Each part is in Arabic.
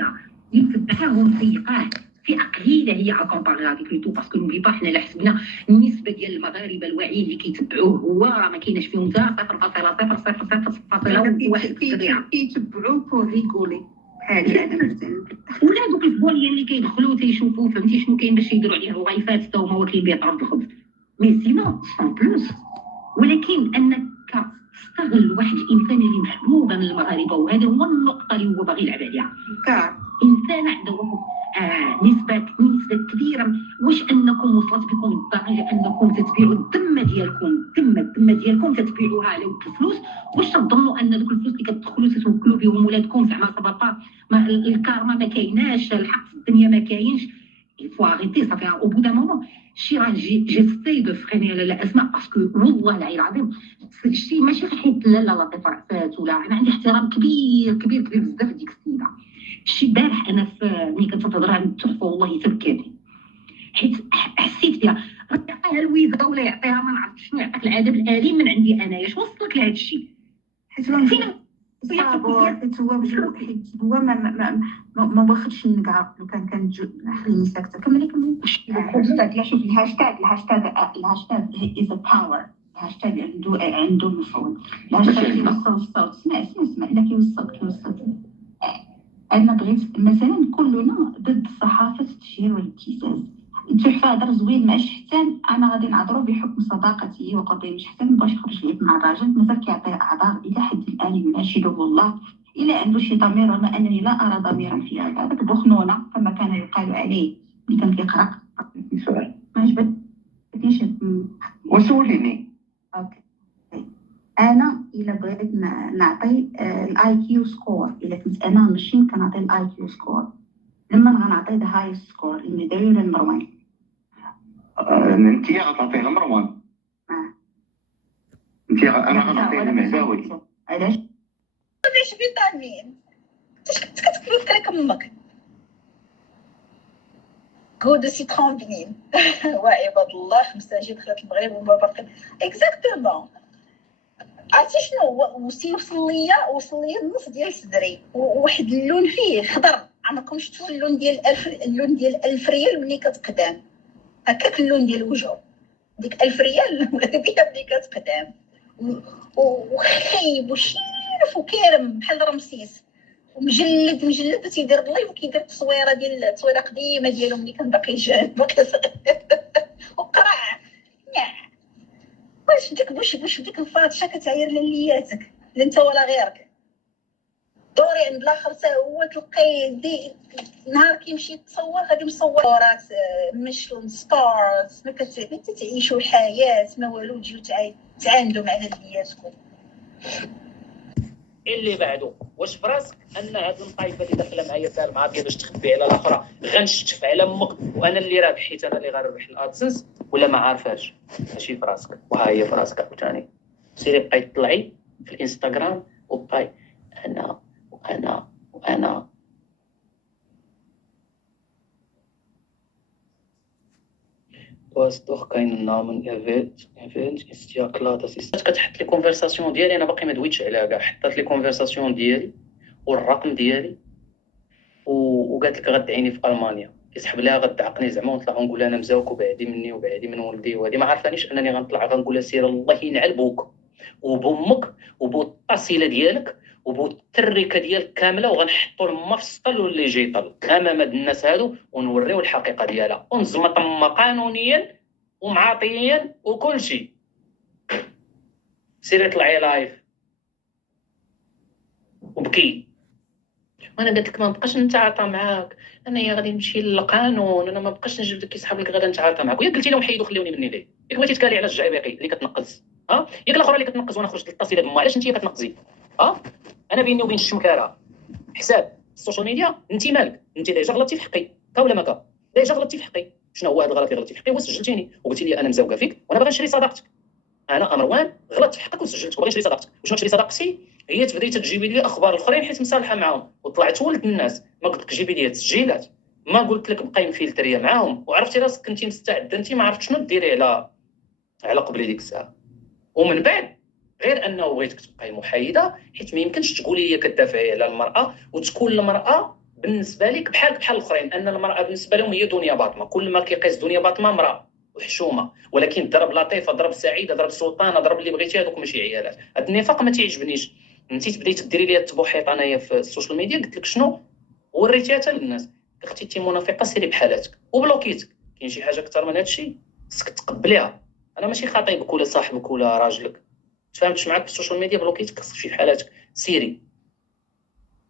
العربيه يتبعهم سيقاه فئه قليله هي اكومباري افيك لو تو باسكو نوبلي با حنا لا حسبنا النسبه ديال المغاربه الواعيين اللي كيتبعوه هو راه ما كايناش فيهم حتى 0.00001% كيتبعوه بور ريغولي بحال انا مثلا ولا دوك الفوليان اللي كيدخلوا تيشوفوا فهمتي شنو كاين باش يديروا عليه الغيفات حتى هما واكلين بيه طرف الخبز مي سينو سون بلوس. ولكن انك تستغل واحد الانسان اللي محبوبه من المغاربه وهذا هو النقطه اللي هو باغي يلعب عليها. انسان عنده نسبه كبيره. واش انكم وصلت بكم الدرجه انكم تتبيعوا الذمه ديالكم تتبيعوها على ود الفلوس؟ واش تظنوا ان دوك الفلوس اللي كتدخلوا تتوكلوا بهم ولادكم زعما صباطا الكارما ما كايناش، الحق في الدنيا ما كاينش؟ يفوا اريتي صافي او بو دا مومون شي راه جيستي دو فريني على الاسماء باسكو والله العلي العظيم الشيء ماشي غير حيت لا لطيفه رأفات ولا انا عندي احترام كبير بزاف لديك السيده. شي البارح انا ملي كنت تهضر عن التحفه والله تبكاتي حيت حسيت بها. يعطيها الويزه ولا يعطيها ما نعرف شنو، يعطيك العذاب الاليم من عندي انايا. اش وصلك لهذا الشيء؟ حيت هو ما واخدش النقعه. لو كان خليني ساكته. كملي الهاشتاغ. لا شوف الهاشتاغ از ا باور. الهاشتاغ عنده مفعول. الهاشتاغ كيوصل الصوت. اسمع لا كيوصل. انا بغيت مثلا كلنا ضد صحافه التشهير والابتزاز. تحفه هضر زوين مع شحتان. انا غادي نعذرو بحكم صداقتي وقربي من شحتان مبغاش يخرج لي مع الراجل مازال كيعطي اعذار الى حد الان يناشده والله الا عنده شي ضمير، رغم انني لا ارى ضميرا في هذاك بخنونه كما كان يقال عليه اللي كان كيقرا. سؤال ما عجبتنيش وسوليني. اوكي انا الا بغيت نعطي الاي كيو سكور، الا كنت انا ماشي كنعطي الاي كيو سكور لما غنعطي ذا هاي سكور اللي داير للمروان. انت غتعطيه لمروان. انت انا غنعطيه لمعداوي. علاش؟ علاش فيتامين؟ اش كنت كتكتب لك امك كود سيترون بنين وعباد الله 5 جي دخلت المغرب وما باقي اكزاكتومون. عرفتي شنو هو؟ وصل ليا النص ديال صدري وواحد اللون فيه خضر. عمركم شفتوا اللون ديال 1000 ريال ملي كتقدام هكاك اللون ديال وجهه ديك 1000 ريال المغربيه ملي كتقدام وخايب وشيرف وكارم بحال رمسيس ومجلد تيدير اللايف وكيدير تصويره قديمه ديالو ملي كان باقي جان باقي صغير وقرع. واش ديك الفاطشه كتعاير للياتك لا انت ولا غيرك. دوري عند الاخر حتى هو تلقاي نهار كيمشي يتصور غادي مصورات ميشلان ستارز ما كتعيشوا الحياه ما والو تجيو تعاندوا مع هاد لياتكم. اللي بعدو واش فراسك ان هاد الطايفه اللي داخله معايا دار مع باش تخبي على الاخرى غنشتف على امك وانا اللي رابح حيت انا اللي غنربح الادسنس ولا ما عارفاش؟ ماشي فراسك وها هي فراسك عاوتاني. سيري بقاي طلعي في الانستغرام وبقاي انا was doch keinen Namen erwähnt ist ja klar das ist كتحط لي كونفرساسيون ديالي انا باقي ما دويتش عليها كاع. حطت لي كونفرساسيون ديالي والرقم ديالي وقالت لك غدعيني في المانيا. كيسحب لها غدعقني زعما ونطلع نقول انا مزاوك وبعدي مني وبعدي من ولدي وهذه ما عارفانيش انني غنطلع غنقول لها سير الله ينعل بوك وبامك وبو الطاسيله ديالك وبو التركه ديالك كامله وغنحطوا لما في السطل واللي يجي يطل امام هاد الناس هادو ونوريو الحقيقه ديالها ونزمط قانونيا ومعاطيا وكل شيء. سيري طلعي لايف وبكي. وانا قلت لك ما نبقاش نتعاطى معاك، انا غادي نمشي للقانون، انا ما بقاش نجبد لك يسحب لك غدا نتعاطى معاك. ويا قلتي لهم حيدوا خليوني مني ليه؟ ياك بغيتي تكالي على الجعبيقي اللي كتنقز ياك الاخرى اللي كتنقز وانا خرجت للتصيله بما. علاش انت كتنقزي؟ انا بيني وبين الشمكاره حساب السوشيال ميديا. انت مالك؟ انت ديجا غلطتي في حقي ولا ماكا؟ ديجا غلطتي في حقي. شنو هو هذا الغلط اللي غلطتي في حقي؟ هو سجلتيني وقلتي لي انا مزوقه فيك وانا باغي نشري صداقتك. انا مروان غلطت في حقك وسجلتك وباغي نشري صداقتك. وشنو تشري صداقتي؟ هي تبديتي تجيبي لي اخبار الاخرين حيت مصالحه معاهم وطلعت ولد الناس. ما قلت لك جيبي لي تسجيلات، ما قلت لك بقاي مفلتريه معاهم، وعرفتي راسك كنتي مستعده انت ما عرفت شنو ديري على قبل ديك الساعه. ومن بعد غير انه بغيتك تبقاي محايده حيت ما يمكنش تقولي لي كدافعي على المراه وتكون المراه بالنسبه لك بحال الاخرين، ان المراه بالنسبه لهم هي دنيا باطمه، كل ما كيقيس دنيا باطمه امراه وحشومه، ولكن ضرب لطيفه، ضرب سعيده، ضرب سلطانه، ضرب اللي بغيتي، هذوك ماشي عيالات. هذا النفاق ما تيعجبنيش. انت تبديتي ديري لي التبوحيط انايا في السوشيال ميديا، قلت لك شنو وريتيها حتى للناس، اختي انت منافقه سيري بحالاتك وبلوكيتك. كاين شي حاجه اكثر من هذا الشيء خصك تقبليها. انا ماشي خطيبك ولا صاحبك ولا راجلك، تفاهمتش معاك في السوشيال ميديا بلوكيتك، خصك تمشي بحالاتك سيري.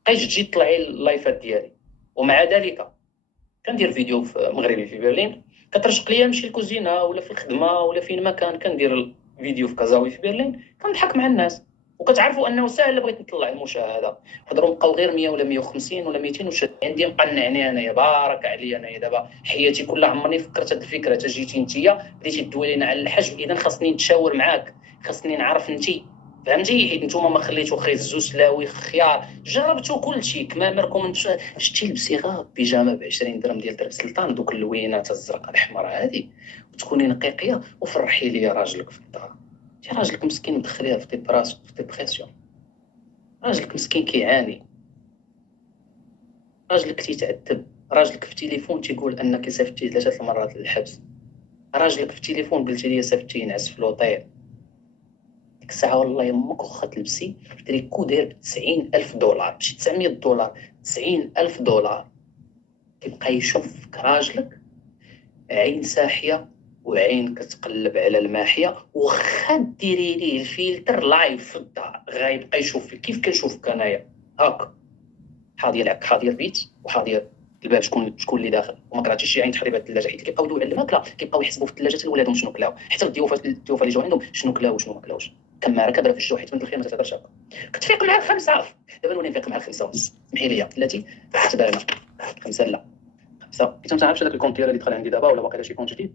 بقيتش تجي تطلعي اللايفات ديالي. ومع ذلك كندير فيديو في مغربي في برلين، كترشق ليا نمشي للكوزينه ولا في الخدمه ولا فين ما كان، كندير الفيديو في كازاوي في برلين، كنضحك مع الناس، وكتعرفوا انه ساهل بغيت نطلع المشاهده. حضروا بقاو غير 100 ولا 150 ولا 200 وشاد عندي مقنعني انايا، بارك عليا انايا دابا حياتي كلها عمرني فكرت هاد الفكره. جيتي نتيا بديتي تدوي لنا على الحجم، اذا خاصني نتشاور معاك، خاصني نعرف انتي فهمتي، حيت نتوما ما خليتو خيزو سلاوي خيار، جربتو كلشي كمامركم. شتي البصيغه بيجامه ب 20 درهم ديال درب سلطان، دوك اللوينات الزرقاء الحمراء هذه، وتكوني نقيقيه وفرحي لي راجلك في الدار. انت راجلك مسكين مدخليها في ديبراسيون، في ديبرسيون، راجلك مسكين كيعاني، راجلك تيتعذب، راجلك في التليفون تيقول انك صيفطتي 3 المرات للحبس، راجلك في التليفون قلتي لي صيفطتي ينعس في لوطيل. ديك الساعه والله يمك واخا تلبسي تريكو داير ب 90,000 دولار، ماشي 900 دولار، 90,000 دولار. كيبقى يشوف فيك راجلك عين ساحيه وعين كتقلب على الماحيه، واخا ديري ليه الفلتر لايف في الدار غايبقى يشوف فيك كيف كنشوفك انايا هاك، حاضيه العك، حاضيه البيت، وحاضيه الباب، شكون اللي داخل، وما كرهتيش شي عين تحريبات الثلاجه، حيت كيبقاو يدويو على الماكله، كيبقاو يحسبوا في الثلاجه حتى لولادهم شنو كلاو، حتى الضيوف اللي جاو عندهم شنو كلاو وشنو ما كلاوش. كماره كبره في الجو، حيت بنت الخير ما تهضرش هكا. كتفيق مع الخمسه، دابا نولي نفيق مع الخمسه ونص، سمحي لي بلاتي تبانه خمسه لا خمسه. كنت ما تعرفش هذاك الكونت ديالي اللي دخل عندي دابا، ولا باقي شي كونت جديد؟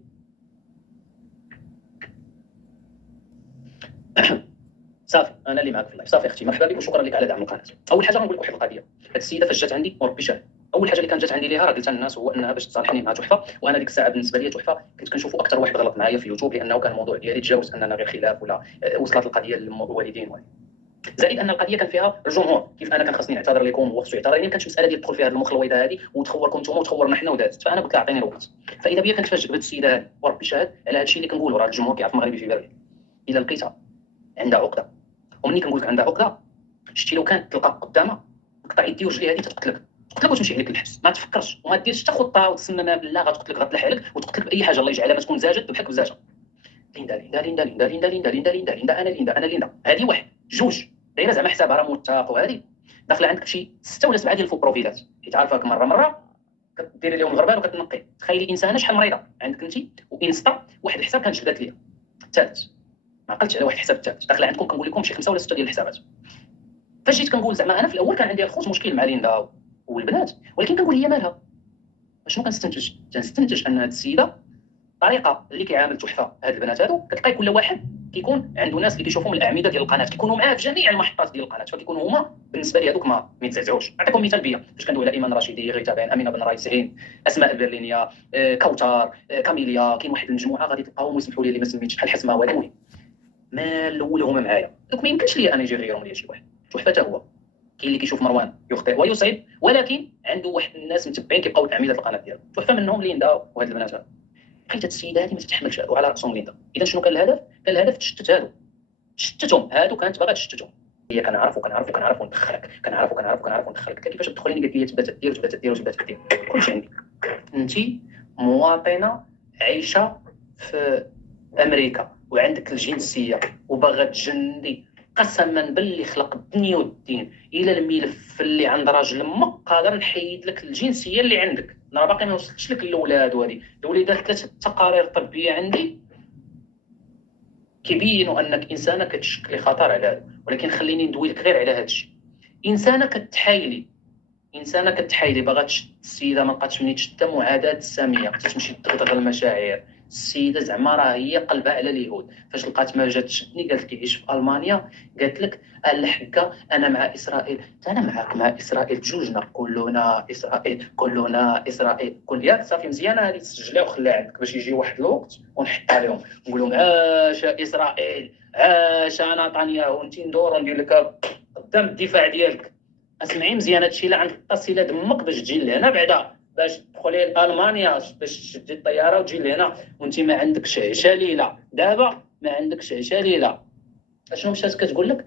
صافي انا اللي معاك في اللايف. صافي اختي، مرحبا بك وشكرا لك على دعم القناه. اول حاجه غنقول لك واحد القضيه، هذه السيده فاش جات عندي وربي شاهد، اول حاجه اللي كانت جات عندي ليها راه قلتها للناس هو انها باش تصالحني مع تحفه، وانا ديك الساعه بالنسبه لي تحفه كنت كنشوفو اكثر واحد غلط معايا في يوتيوب، لانه كان الموضوع ديالي تجاوز اننا غير خلاف ولا وصلت القضيه للوالدين زائد ان القضيه كان فيها الجمهور، كيف انا كان خاصني نعتذر لكم وخصو يعتذر لي، ما كانتش مساله ديال تدخل فيها المخ الويضه هذه وتخوركم نتوما وتخورنا حنا ودازت. فانا قلت لها عطيني الوقت. فاذا بيا كنتفاجئ بهذه السيده هذه وربي شاهد على هذا الشيء اللي كنقولوا، راه الجمهور كيعرف مغربي في بالي، الا لقيتها عندها عقده، ومني كنقول لك عندها عقده، شتي لو كانت تلقى قدامها تقطع يدي ورجلي هذه تقتلك وتمشي عليك للحبس، ما تفكرش وما ديرش حتى خطه وتسمى ما بالله غتقتلك، غتلح عليك وتقتلك باي حاجه، الله يجعلها ما تكون زاجت تضحك بزاجه. ليندا ليندا ليندا ليندا ليندا ليندا ليندا ليندا ليندا انا ليندا انا ليندا، هذه واحد. جوج دايره زعما حسابها راه موثق، وهذه داخله عندك شي 6 ولا 7 ديال الفو بروفيلات، حيت عارفاك مره كديري لهم الغربال وكتنقي. تخيلي انسانه شحال مريضه عندك انت، وانستا واحد الحساب كانت شدات ليا الثالث، ما عقلتش على واحد الحساب الثالث داخله عندكم. كنقول لكم شي 5 ولا 6 ديال الحسابات. فاش جيت كنقول زعما انا في الاول كان عندي الخوت مشكل مع ليندا والبنات، ولكن كنقول هي مالها. شنو كنستنتج ان هذه السيده الطريقه اللي كيعامل تحفه هاد البنات هادو، كتلقاي كل واحد كيكون عنده ناس اللي كيشوفوا من الاعمده ديال القناه، كيكونوا معاه في جميع المحطات ديال القناه، فكيكونوا هما بالنسبه لي هذوك ما يتزعزعوش. نعطيكم مثال بيا فاش كندوي على ايمان رشيدي، غيتا بين، امينه بن رايسين، اسماء البرلينيه، كوثر، كاميليا، كاين واحد المجموعه غادي تلقاهم ويسمحوا لي اللي ما سميتش بحال حسمه، وهذا المهم ما الاول هما معايا، دوك ما يمكنش لي انا نجي غيرهم ليا شي واحد. تحفه حتى هو كاين اللي كيشوف مروان يخطئ ويصيب، ولكن عنده واحد الناس متبعين كيبقاو اعمده القناه ديالو. تحفه منهم ليندا وهاد البنات هادو، لقيت هاد السيده هادي ما تتحملش هادو على راسهم ليندا. اذا شنو كان الهدف؟ كان الهدف تشتت هادو، تشتتهم هادو، كانت باغا تشتتهم. هي كنعرف وندخلك، كنعرف وندخلك. كيفاش تدخليني؟ قالت لي تبدا دير كلشي عندي. انت مواطنه عايشه في امريكا وعندك الجنسيه وباغا تجندي، قسما باللي خلق الدنيا والدين الى الملف اللي عند راجل امك قادر نحيد لك الجنسيه اللي عندك. انا باقي ما وصلتش لك الاولاد، وهذه الوليدات 3 تقارير طبيه عندي كيبينوا انك انسانه كتشكلي خطر على هذا. ولكن خليني ندوي لك غير على هذا الشيء. انسانه كتحايلي باغا تشد السيده، ما بقاتش مني تشد معاداه ساميه، تمشي تدغدغ المشاعر. السيده زعما راه هي قلبها على اليهود. فاش لقات ما جات تشدني قالت لي عيش في المانيا، قالت لك الحقه انا مع اسرائيل. انا معاك مع اسرائيل، بجوجنا كلنا اسرائيل، كلنا اسرائيل، كل ياك صافي مزيانه هذه تسجلها وخليها عندك باش يجي واحد الوقت ونحطها لهم نقول لهم عاش اسرائيل، عاش نتنياهو، انت ندور وندير لك قدام الدفاع ديالك. اسمعي مزيان، هادشي الا عندك التصيله دمك باش تجي لهنا بعدا، باش تدخلي لالمانيا، باش تشدي الطياره وتجي لهنا وانت ما عندكش عشا ليله. دابا ما عندكش عشا ليله، اشنو مشات كتقول لك؟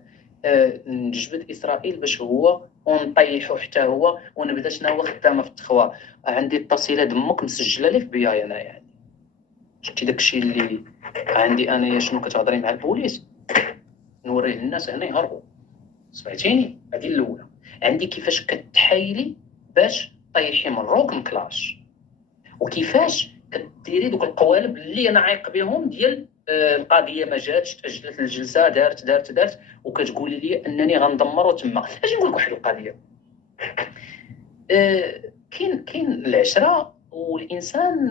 نجبد اسرائيل باش هو ونطيحو حتى هو ونبدا شنو هو خدامه في التخوا. عندي التصيله دمك مسجله لي في بيا انا، يعني شفتي داكشي اللي عندي انايا شنو كتهضري مع البوليس نوريه للناس هنا يهربوا. سمعتيني؟ هذه الاولى. عندي كيفاش كتحايلي باش طيحي من روك كلاش، وكيفاش كديري دوك القوالب اللي انا عايق بهم ديال القضيه ما جاتش، تاجلت الجلسه، دارت وكتقولي لي انني غندمر وتما. اجي نقول لك واحد القضيه. كاين العشره والانسان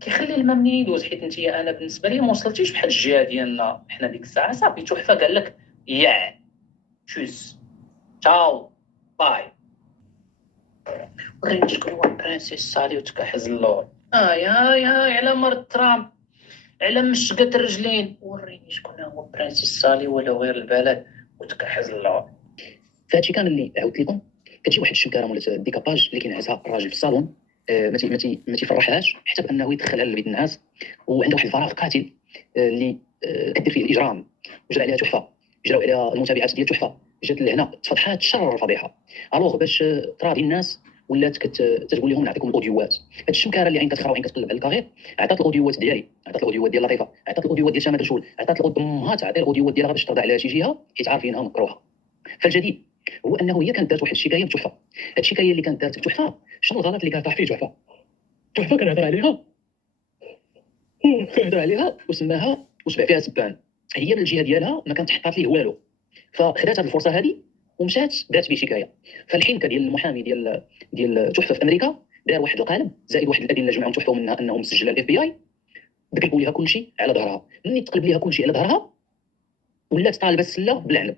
كيخلي الماء منين يدوز. حيت انت انا بالنسبه لي ما وصلتيش بحال الجهه ديالنا حنا ديك الساعه صافي تحفه، قال لك يا تشوس تشاو باي. وريني شكون هو برانسيس سالي وتكحز اللور. يا على مرت ترامب، على مشقت الرجلين. وريني شكون هو برانسيس سالي ولا غير البلد وتكحز اللور. فهادشي كامل اللي عاودت لكم كتجي واحد الشنكاره ولا ديكاباج اللي كينعسها الراجل في الصالون، ما تيفرحهاش حتى بانه يدخلها لبيت الناس، وعنده واحد الفراغ قاتل اللي كدير فيه الاجرام. وجرى عليها تحفه، جراو عليها المتابعات ديال تحفه، جات لهنا تفضحات شر فضيحه. الوغ باش تراضي الناس ولات كتقول لهم نعطيكم الاوديوات. هاد الشنكاره اللي عين كتخرا وعين كتقلب على الكارير عطات الاوديوات ديالي، عطات الاوديوات ديال لطيفه، عطات الاوديوات ديال شامل الرسول، عطات الامهات تعطي الاوديوات ديالها باش ترضى على شي جهه حيت عارفينها ومكروها. فالجديد هو انه هي كانت دارت واحد الشكايه بتحفه. هاد الشكايه اللي كانت دارت بتحفه، شنو الغلط اللي كان طاح فيه تحفه كنهضر عليها وسماها وسبع فيها سبان. هي من الجهه ديالها ما كانت حطات ليه والو، فخدات هذه الفرصه هذه ومشات دارت به شكايه. فالحنكه ديال المحامي ديال تحفه في امريكا دار واحد القالب زائد واحد الادله جمعهم تحفه منها انهم مسجله الاف بي اي، قلبوا ليها كل شيء على ظهرها. ملي تقلب ليها كل شيء على ظهرها ولات طالبه السله بالعنب،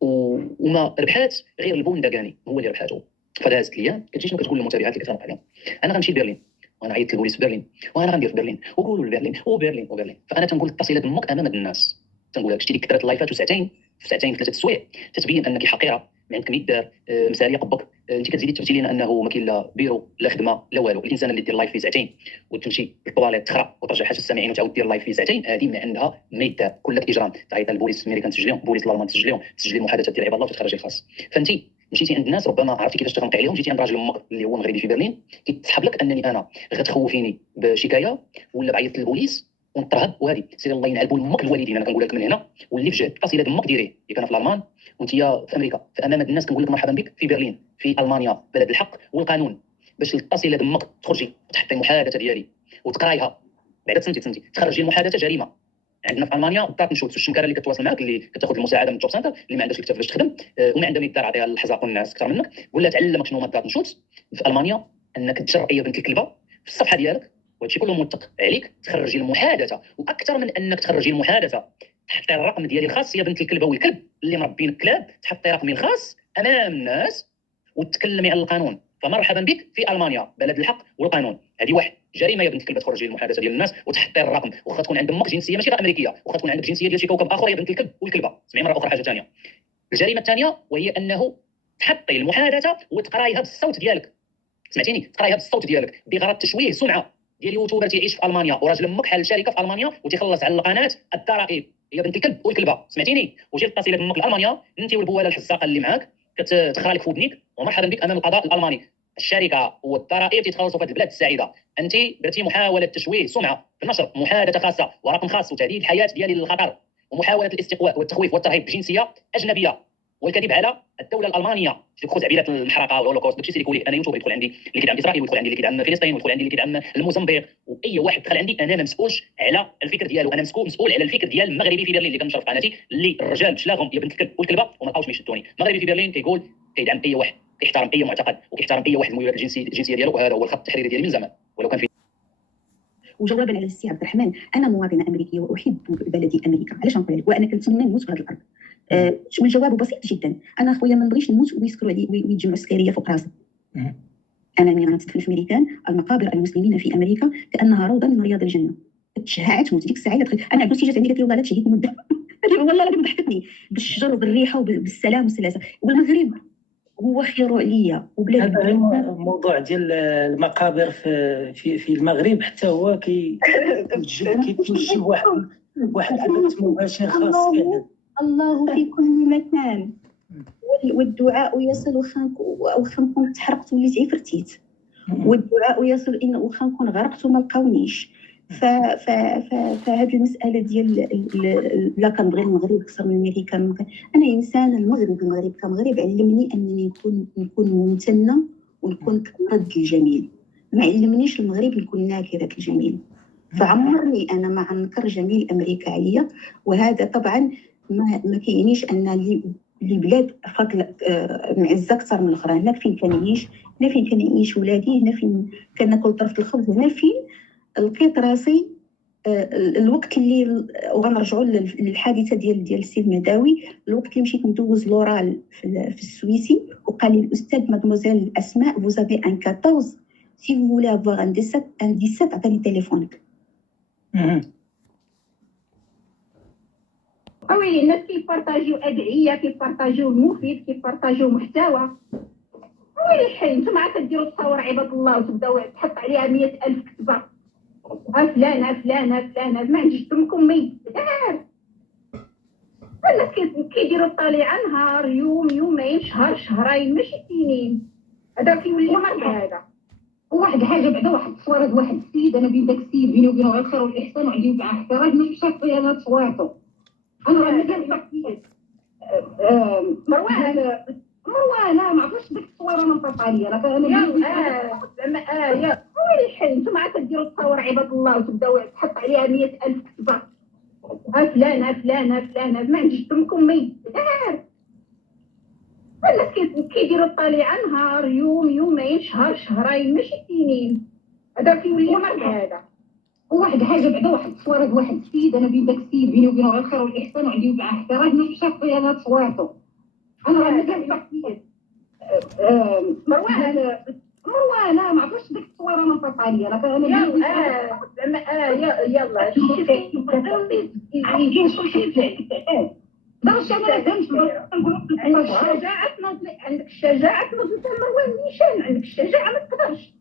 وما ربحات غير البوندقاني هو اللي ربحاته. فدازت ليا كتجي شنو كتقول للمتابعات اللي كتناقش عليهم؟ انا غنمشي لبرلين وانا عيطت للبوليس في برلين وانا غندير في برلين وقولوا لبرلين وبرلين. فانا تنقول اتصل دمك امام الناس، تنقول لك شتي ديك كثرت اللايفات وساعتين في ثلاثه السوايع تتبين انك حقيره، ما عندك ما يدار، مساليه قبك. انت كتزيدي تثبتي لنا انه ما كاين لا بيرو لا خدمه لا والو. الانسان اللي دير لايف في ساعتين وتمشي للطواليت تخرا وترجع حاجه السامعين وتعاود دير لايف في ساعتين، هذه ما عندها ما يدار. كلك اجرام، تعيط للبوليس الامريكان تسجلهم، البوليس الالمان تسجلهم، تسجلي المحادثات ديال عباد الله وتخرجي الخاص. فانت مشيتي عند الناس ربما عرفتي كيفاش تغنقي عليهم، جيتي عند راجل امك اللي هو مغربي في برلين كيتسحب لك انني انا غتخوفيني بشكايه ولا بعيط للبوليس ونطرهب. وهذه سير الله ينعل امك الوالدين. انا كنقول لك من هنا واللي في جهه تصيله دمك ديريه. اللي كان في الالمان وانت في امريكا فامام الناس كنقول لك مرحبا بك في برلين في المانيا بلد الحق والقانون. باش تصيله دمك تخرجي تحطي المحادثه ديالي وتقرايها بعد تسنتي تخرجي المحادثه جريمه. عندنا في المانيا بطاط نشوت الشنكاره اللي كتواصل معك اللي كتاخذ المساعده من الجوب سنتر اللي ما عندهاش الكتاب باش تخدم وما عندها ما يدار عطيها الحزاق والناس اكثر منك. قول لها تعلمك شنو هما البطاط نشوت في المانيا، انك تجرأ يا بنت الكلبه في الصفحه ديالك وهادشي كله موثق عليك تخرجي المحادثه. واكثر من انك تخرجي المحادثه تحطي الرقم ديالي الخاص يا بنت الكلبه والكلب اللي مربين الكلاب، تحطي رقمي الخاص امام الناس وتتكلمي على القانون. فمرحبا بك في المانيا بلد الحق والقانون. هذه واحد جريمه يا بنت الكلب تخرجي المحادثه ديال الناس وتحطي الرقم، واخا تكون عند امك جنسيه ماشي غير امريكيه، واخا تكون عندك جنسيه ديال شي كوكب اخر يا بنت الكلب والكلبه. سمعي مره اخرى حاجه ثانيه. الجريمه الثانيه وهي انه تحطي المحادثه وتقرايها بالصوت ديالك. سمعتيني؟ تقرايها بالصوت ديالك بغرض تشويه سمعه ديال يوتيوبر تيعيش في المانيا وراجل امك حال شركه في المانيا وتيخلص على القناه الضرائب يا بنت الكلب والكلبه. سمعتيني؟ وجي اتصل بامك لالمانيا انت والبواله الحزاقه اللي معاك كتخرا لك في ودنيك ومرحبا بك امام القضاء الالماني. الشركه والضرائب تيتخلصوا في هذه البلاد السعيده. انت درتي محاوله تشويه سمعه في النشر محادثه خاصه ورقم خاص وتهديد الحياه ديالي للخطر ومحاوله الاستقواء والتخويف والترهيب بجنسيه اجنبيه والكذب على الدوله الالمانيه. خذ عبيره المحرقه والهولوكوست داكشي اللي كيقول انا يوتيوب يدخل عندي اللي كيدعم اسرائيل ويدخل عندي اللي كيدعم فلسطين ويدخل عندي اللي كيدعم الموزمبيق واي واحد دخل عندي انا ما مسؤولش على الفكر ديالو. انا مسؤول على الفكر ديال المغربي في برلين اللي كنشر في قناتي اللي الرجال بشلاغهم يا بنت الكلب والكلبه وما بقاوش يشدوني. المغربي في برلين كيقول كيدعم اي واحد كيحترم اي معتقد وكيحترم اي واحد الميولات الجنسيه ديالو وهذا هو الخط التحريري ديالي من زمان ولو كان في. وجوابا على السي عبد الرحمن، انا مواطنه امريكيه واحب بلدي امريكا. علاش نقول لك وانا كنتمنى نموت في هذه الارض؟ والجواب بسيط جدا. انا خويا ما نبغيش نموت ويسكروا علي ويتجمعوا السكريه فوق راسي. انا ملي غنتدفن في ميريكان المقابر المسلمين في امريكا كانها روضه من رياض الجنه. تشهعت تموت ديك الساعه. انا عبوسي جات عندي قالت لي والله لا تشهيت نموت والله لا ضحكتني بالشجر وبالريحه وبالسلام والسلاسه. والمغرب هو خيرو عليا وبلا هذا غير موضوع ديال المقابر في المغرب، حتى هو كيتوجه واحد البث مباشر خاص به. الله في كل مكان، والدعاء يصل واخا نكون تحرقت وليت عفرتيت، والدعاء يصل ان واخا نكون غرقت وما لقاونيش. فهذه المساله ديال لا كنبغي المغرب اكثر من امريكا. انا انسان المغرب كمغرب علمني انني نكون ممتنه ونكون كنرد الجميل، ما علمنيش المغرب نكون ناكره الجميل. فعمرني انا ما غنكر جميل امريكا عليا. وهذا طبعا ما كيعنيش ان اللي بلاد فضل معزه اكثر من الاخرى. هنا فين كنعيش، هنا فين كنعيش ولادي، هنا فين كناكل طرف الخبز، هنا فين لقيت راسي. الوقت اللي وغنرجعوا للحادثه ديال السي المداوي، الوقت اللي مشيت ندوز لورال في السويسي وقال لي الاستاذ مادموزيل اسماء vous avez un 14 si vous voulez avoir un 17 عطيني تليفونك. ويلي الناس كيبارطاجيو ادعيه، كيبارطاجيو المفيد، كيبارطاجيو محتوى. ويلي الحي نتوما عاد كديروا التصاور عباد الله وتبداو تحط عليها 100,000 كتبه، فلانه ما عنديش دمكم ما يدار. الناس كيديروا الطليعه نهار يومين شهرين ماشي سنين. هذا كيولي مرض. هذا وواحد الحاجه بعدا، واحد التصويره د واحد السيد، انا بين داك السيد بيني وبينه غير الخير والاحسان وعندي معاه احترام، ماشي شاطي انا تصويرته. انا راه مازال باقي مروان ما عرفتش ديك التصويره انا نطلع ليا انا زعما يا ويلي الحي نتوما عاد كديروا التصاور عباد الله وتبداو تحط عليها 100,000 كتبه، فلانه ما عنديش دمكم ما يدار. الناس كيديروا الطليعه نهار يومين شهرين ماشي سنين. هذا كيولي مرض. هذا وواحد الحاجه بعدا، واحد التصويره د واحد السيد، انا بين داك السيد بيني وبينه غير الخير والاحسان وعندي معاه احترام، ماشي شاطي انا تصويرته. انا راه مازال باقي مروان ما عرفتش ديك التصويره انا نطلع ليا انا زعما يلا يجي شي حاجه باش انا عندك الشجاعه تنوض، عندك الشجاعه تنوض انت مروان نيشان، عندك الشجاعه ما تقدرش